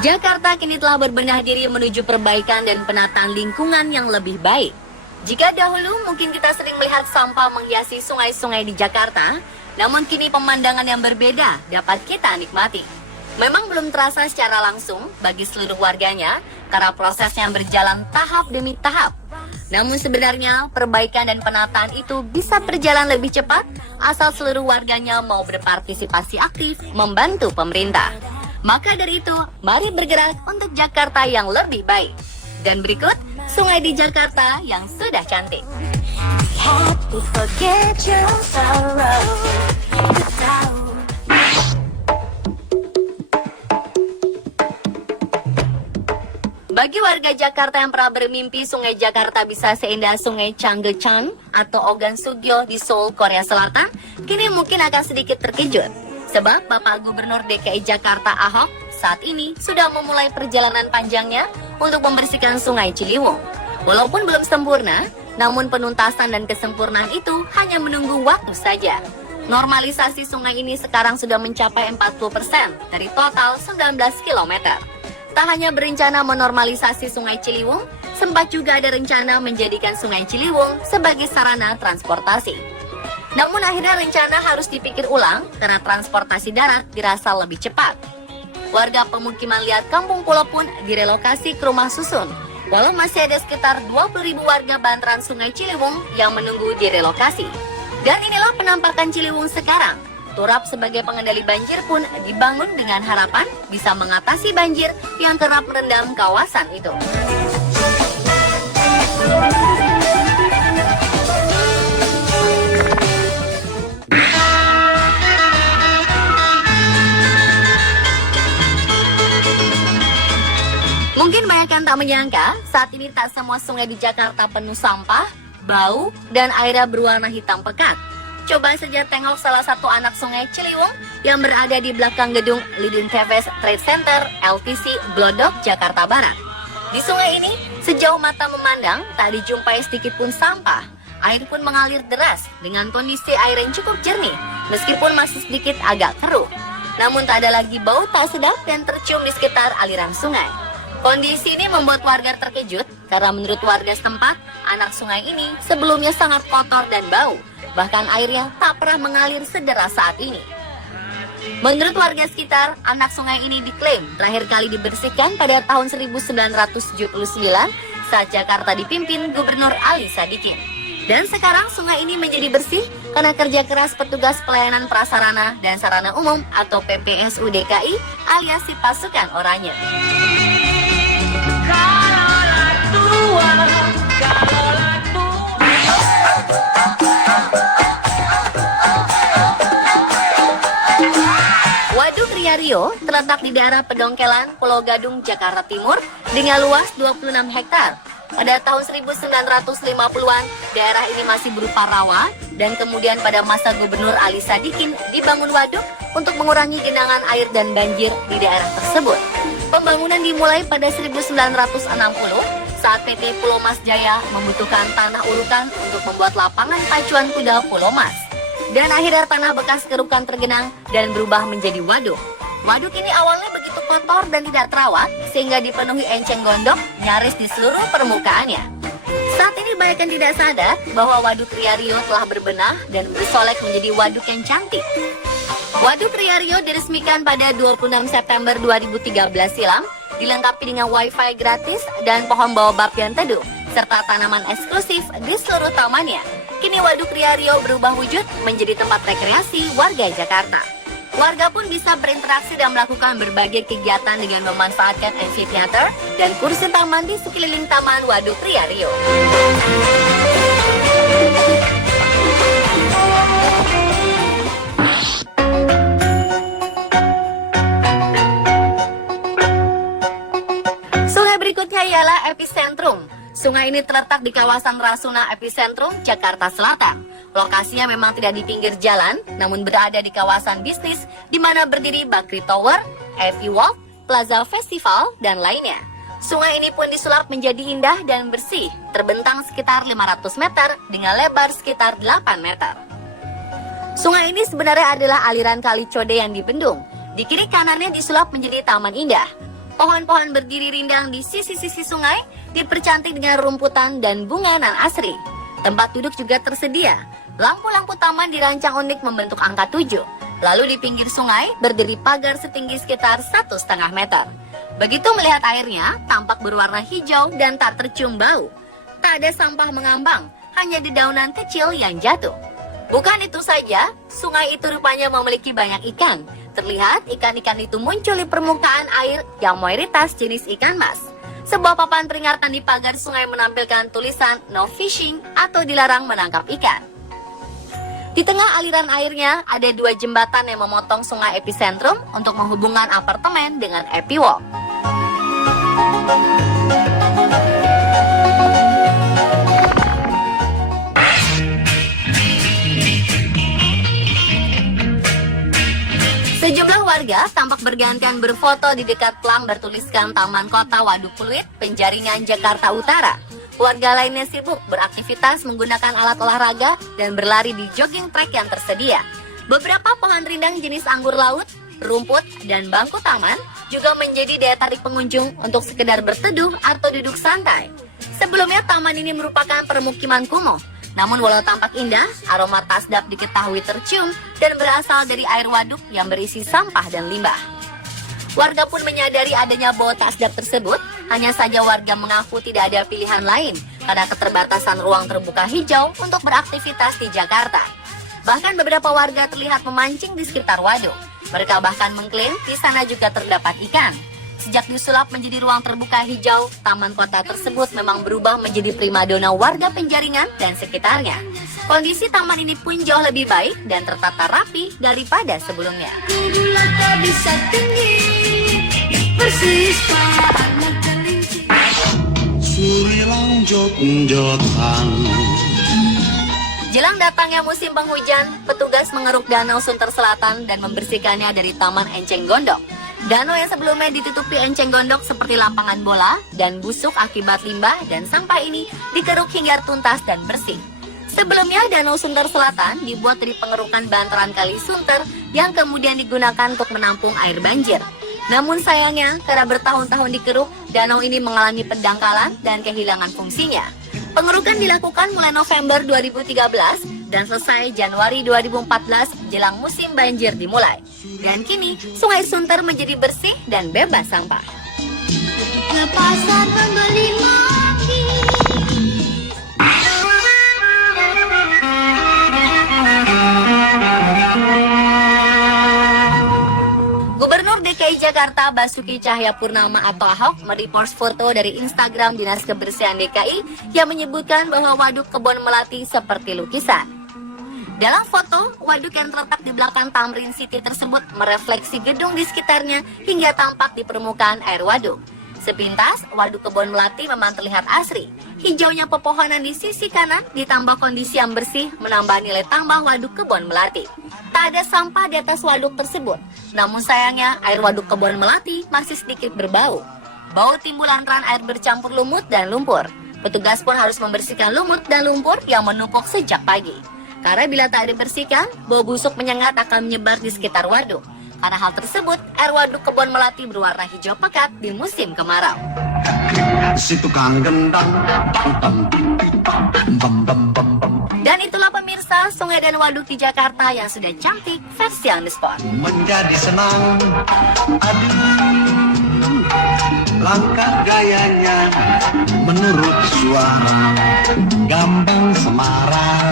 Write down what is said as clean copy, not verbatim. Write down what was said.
Jakarta kini telah berbenah diri menuju perbaikan dan penataan lingkungan yang lebih baik. Jika dahulu mungkin kita sering melihat sampah menghiasi sungai-sungai di Jakarta, namun kini pemandangan yang berbeda dapat kita nikmati. Memang belum terasa secara langsung bagi seluruh warganya karena prosesnya berjalan tahap demi tahap. Namun sebenarnya perbaikan dan penataan itu bisa berjalan lebih cepat asal seluruh warganya mau berpartisipasi aktif membantu pemerintah. Maka dari itu, mari bergerak untuk Jakarta yang lebih baik. Dan berikut, sungai di Jakarta yang sudah cantik. Bagi warga Jakarta yang pernah bermimpi sungai Jakarta bisa seindah sungai Changgechan atau Ogan Sugyo di Seoul, Korea Selatan, kini mungkin akan sedikit terkejut. Sebab Bapak Gubernur DKI Jakarta Ahok saat ini sudah memulai perjalanan panjangnya untuk membersihkan Sungai Ciliwung. Walaupun belum sempurna, namun penuntasan dan kesempurnaan itu hanya menunggu waktu saja. Normalisasi sungai ini sekarang sudah mencapai 40% dari total 19 km. Tak hanya berencana menormalisasi Sungai Ciliwung, sempat juga ada rencana menjadikan Sungai Ciliwung sebagai sarana transportasi. Namun akhirnya rencana harus dipikir ulang karena transportasi darat dirasa lebih cepat. Warga pemukiman Liat Kampung Pulo pun direlokasi ke rumah susun. Walau masih ada sekitar 20.000 warga bantaran Sungai Ciliwung yang menunggu direlokasi. Dan inilah penampakan Ciliwung sekarang. Turap sebagai pengendali banjir pun dibangun dengan harapan bisa mengatasi banjir yang kerap merendam kawasan itu. Mungkin banyak yang tak menyangka, saat ini tak semua sungai di Jakarta penuh sampah, bau, dan airnya berwarna hitam pekat. Coba saja tengok salah satu anak sungai Ciliwung yang berada di belakang gedung Lidin Tevez Trade Center LTC Glodok, Jakarta Barat. Di sungai ini, sejauh mata memandang, tak dijumpai sedikit pun sampah. Air pun mengalir deras dengan kondisi air yang cukup jernih, meskipun masih sedikit agak keruh. Namun tak ada lagi bau tak sedap yang tercium di sekitar aliran sungai. Kondisi ini membuat warga terkejut karena menurut warga setempat, anak sungai ini sebelumnya sangat kotor dan bau. Bahkan airnya tak pernah mengalir sederas saat ini. Menurut warga sekitar, anak sungai ini diklaim terakhir kali dibersihkan pada tahun 1979 saat Jakarta dipimpin Gubernur Ali Sadikin. Dan sekarang sungai ini menjadi bersih karena kerja keras petugas pelayanan prasarana dan sarana umum atau PPSU DKI alias si pasukan oranye. Waduk Riario terletak di daerah Pedongkelan, Pulau Gadung, Jakarta Timur dengan luas 26 hektar. Pada tahun 1950-an, daerah ini masih berupa rawa dan kemudian pada masa Gubernur Ali Sadikin dibangun waduk untuk mengurangi genangan air dan banjir di daerah tersebut. Pembangunan dimulai pada 1960 saat PT Pulau Mas Jaya membutuhkan tanah urukan untuk membuat lapangan pacuan kuda Pulau Mas. Dan akhirnya tanah bekas kerukan tergenang dan berubah menjadi waduk. Waduk ini awalnya begitu kotor dan tidak terawat sehingga dipenuhi enceng gondok nyaris di seluruh permukaannya. Saat ini banyak yang tidak sadar bahwa Waduk Riario telah berbenah dan bersolek menjadi waduk yang cantik. Waduk Riario diresmikan pada 26 September 2013 silam, dilengkapi dengan wifi gratis dan pohon baobab yang teduh, serta tanaman eksklusif di seluruh tamannya. Kini Waduk Riario berubah wujud menjadi tempat rekreasi warga Jakarta. Warga pun bisa berinteraksi dan melakukan berbagai kegiatan dengan memanfaatkan amphitheater dan kursi taman di sekeliling taman Waduk Riario. Sungai berikutnya ialah Epicentrum. Sungai ini terletak di kawasan Rasuna Epicentrum, Jakarta Selatan. Lokasinya memang tidak di pinggir jalan, namun berada di kawasan bisnis di mana berdiri Bakri Tower, Ivy Walk, Plaza Festival, dan lainnya. Sungai ini pun disulap menjadi indah dan bersih, terbentang sekitar 500 meter dengan lebar sekitar 8 meter. Sungai ini sebenarnya adalah aliran Kali Code yang dibendung. Di kiri kanannya disulap menjadi taman indah. Pohon-pohon berdiri rindang di sisi-sisi sungai dipercantik dengan rumputan dan bunga nan asri. Tempat duduk juga tersedia. Lampu-lampu taman dirancang unik membentuk angka 7. Lalu di pinggir sungai berdiri pagar setinggi sekitar 1,5 meter. Begitu melihat airnya, tampak berwarna hijau dan tak tercium bau. Tak ada sampah mengambang, hanya dedaunan kecil yang jatuh. Bukan itu saja, sungai itu rupanya memiliki banyak ikan. Terlihat ikan-ikan itu muncul di permukaan air yang mayoritas jenis ikan mas. Sebuah papan peringatan di pagar sungai menampilkan tulisan "No fishing" atau dilarang menangkap ikan. Di tengah aliran airnya ada 2 jembatan yang memotong sungai epicentrum untuk menghubungkan apartemen dengan Epiwalk. Sejumlah warga tampak bergantian berfoto di dekat pelang bertuliskan Taman Kota Waduk Pluit, Penjaringan, Jakarta Utara. Warga lainnya sibuk beraktivitas menggunakan alat olahraga dan berlari di jogging track yang tersedia. Beberapa pohon rindang jenis anggur laut, rumput, dan bangku taman juga menjadi daya tarik pengunjung untuk sekedar berteduh atau duduk santai. Sebelumnya taman ini merupakan permukiman kumuh. Namun walau tampak indah, aroma tak sedap diketahui tercium dan berasal dari air waduk yang berisi sampah dan limbah. Warga pun menyadari adanya bau tak sedap tersebut, hanya saja warga mengaku tidak ada pilihan lain karena keterbatasan ruang terbuka hijau untuk beraktivitas di Jakarta. Bahkan beberapa warga terlihat memancing di sekitar waduk. Mereka bahkan mengklaim di sana juga terdapat ikan. Sejak disulap menjadi ruang terbuka hijau, taman kota tersebut memang berubah menjadi primadona warga Penjaringan dan sekitarnya. Kondisi taman ini pun jauh lebih baik dan tertata rapi daripada sebelumnya. Jelang datangnya musim penghujan, petugas mengeruk Danau Sunter Selatan dan membersihkannya dari Taman Enceng Gondok. Danau yang sebelumnya ditutupi enceng gondok seperti lapangan bola dan busuk akibat limbah dan sampah ini dikeruk hingga tuntas dan bersih. Sebelumnya Danau Sunter Selatan dibuat dari pengerukan bantaran Kali Sunter yang kemudian digunakan untuk menampung air banjir. Namun sayangnya karena bertahun-tahun dikeruk, danau ini mengalami pendangkalan dan kehilangan fungsinya. Pengerukan dilakukan mulai November 2013 dan selesai Januari 2014 jelang musim banjir dimulai. Dan kini Sungai Sunter menjadi bersih dan bebas sampah. Pasar pembeli mati. Gubernur DKI Jakarta Basuki Cahayapurnama atau Ahok merepost foto dari Instagram Dinas Kebersihan DKI yang menyebutkan bahwa Waduk Kebon Melati seperti lukisan. Dalam foto, waduk yang terletak di belakang Tamrin City tersebut merefleksi gedung di sekitarnya hingga tampak di permukaan air waduk. Sepintas, Waduk Kebon Melati memang terlihat asri. Hijaunya pepohonan di sisi kanan ditambah kondisi yang bersih menambah nilai tambah Waduk Kebon Melati. Tak ada sampah di atas waduk tersebut. Namun sayangnya, air Waduk Kebon Melati masih sedikit berbau. Bau timbulan ran air bercampur lumut dan lumpur. Petugas pun harus membersihkan lumut dan lumpur yang menumpuk sejak pagi. Karena bila tak dibersihkan, bau busuk menyengat akan menyebar di sekitar waduk. Karena hal tersebut, air Waduk Kebon Melati berwarna hijau pekat di musim kemarau. Dan itulah pemirsa, sungai dan waduk di Jakarta yang sudah cantik versi on the spot. Menjadi senang, aduh, langkah gayanya menurut suara Gambang Semarang.